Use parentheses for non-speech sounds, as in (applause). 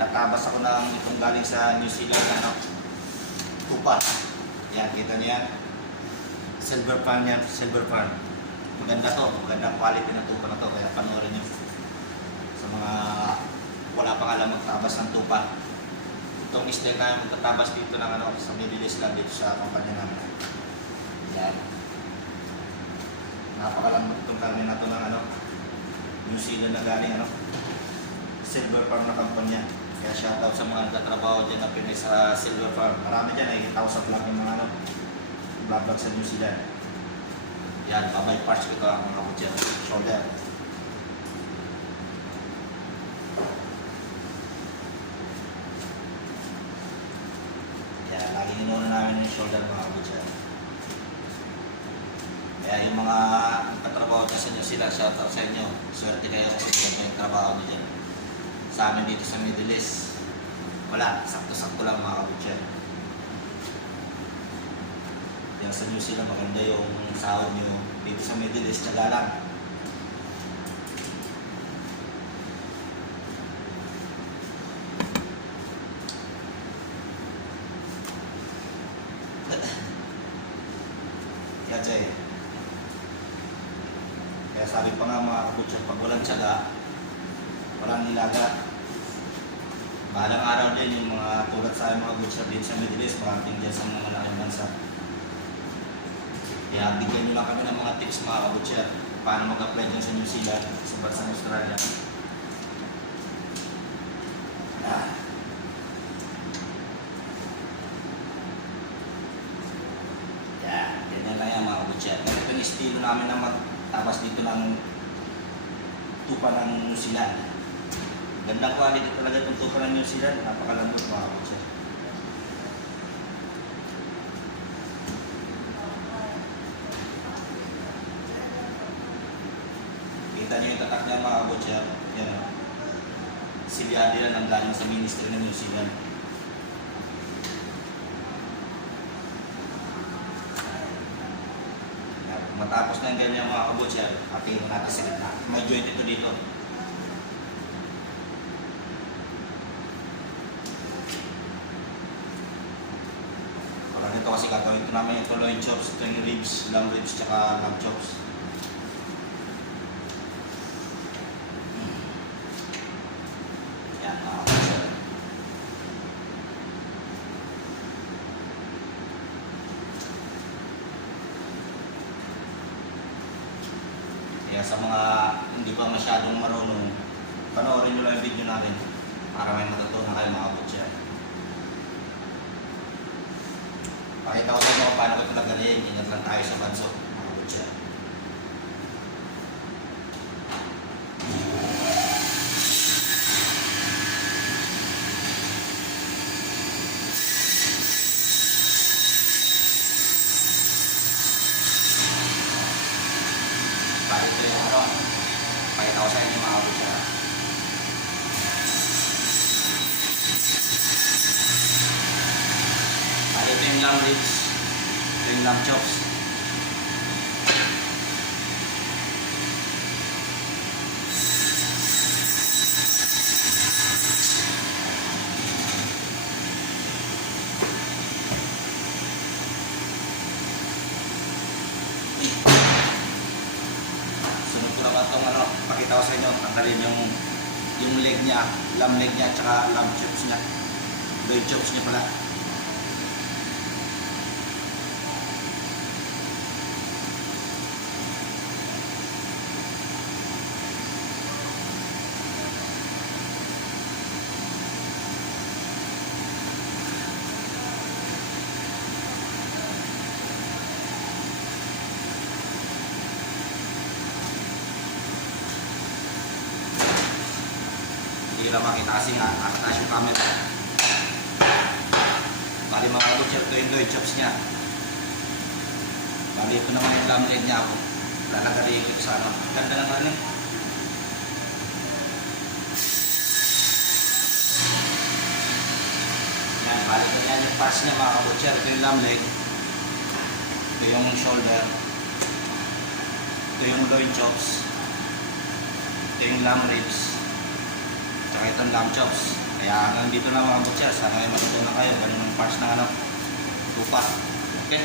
nagtatabas ako ng itong galing sa New Zealand ano, tupa. Yan, kita niyo. Silver pan yan, silver pan. Maganda to, magandang quality ng tupa na to, kaya panoorin niyo. Sa mga wala pang alam magtabas ng tupa. Itong style na magtatabas dito ng ano, sa Middle East lang dito sa kumpanya namin. Yan. Napakalambot itong karne na to ng ano, New Zealand na galing ano, Silver Farm na kampanya. Kaya shoutout sa mga nagtatrabaho dyan na Pinoy sa Silver Farm. Marami dyan ay thousand lang yung mga ano, vlog sa New Zealand. Yan, babay parts ko ito ang mga butcher. Shoulder. Kaya laging inuuna namin yung shoulder mga butcher. Kaya yung mga katrabaho dyan sa New Zealand, shoutout sa inyo. Swerte kayo ganito yung trabaho nyo dyan. Sa amin dito sa Middle East, wala, sakto-sakto lang mga kabutcher. Yan sa New Zealand, maganda yung sahod nyo. Dito sa Middle East, tsaga lang. (laughs) Kaya kaya sabi pa nga mga kabutcher, pag walang tsaga, walang nilaga. Bahalang araw din yung mga tulad sa mga butcher din sa Middle East, parating dyan sa mga malaking bansa. Kaya bigyan nyo lang kami ng mga tips mga kabutcher, paano mag-apply dyan sa New Zealand, sa bansang Australia. Ah. Kabutcher. Ganito yung estilo namin na magtabas dito ng tupa ng New Zealand. Gandang quality talaga itong tupa ng New Zealand. Napakalambot mga kabutcher. Kita niyo yung tatak niya mga kabutcher. Yan. Silyado yan ang galing sa ministry ng New Zealand. Matapos na yung ganyan mga kabutcher, hatiin natin sa gitna. May joint ito dito. Parang ito kasi gagawin ito namin ito loin chops, ito yung ribs, lamb ribs, tsaka lamb chops. Kaya sa mga hindi pa masyadong marunong, panoorin nyo lang yung video natin para may matutunan kayo mga butcher. Pakita ko sa inyo paano ko ito nagaling. Ingat lang tayo sa banso, ito yung ano, pakita ko sa inyo mga butcher. Bali ito yung lamb chops. Sunod ko naman itong ano, pakita ko sa inyo, tanggalin yung yung leg niya, lamb leg niya, tsaka lamb chops niya. Leg chops niya pala. Hindi lang makita kasi nga, nakataas yung camera. Bali mga butcher, ito yung loin chops niya. Bali ito naman yung leg niya ako. Lalagariin ko ito sa ano. Ganda na karne. Yan, bali ko yan yung parts niya mga kabutcher. Ito yung leg. Ito yung shoulder. Ito yung loin chops. Ito yung lamb ribs. Tsaka itong lamb chops. Kaya hanggang dito na mga butcher. Sana may matutunan kayo. Ganun ang parts ng ano, tupa. Okay?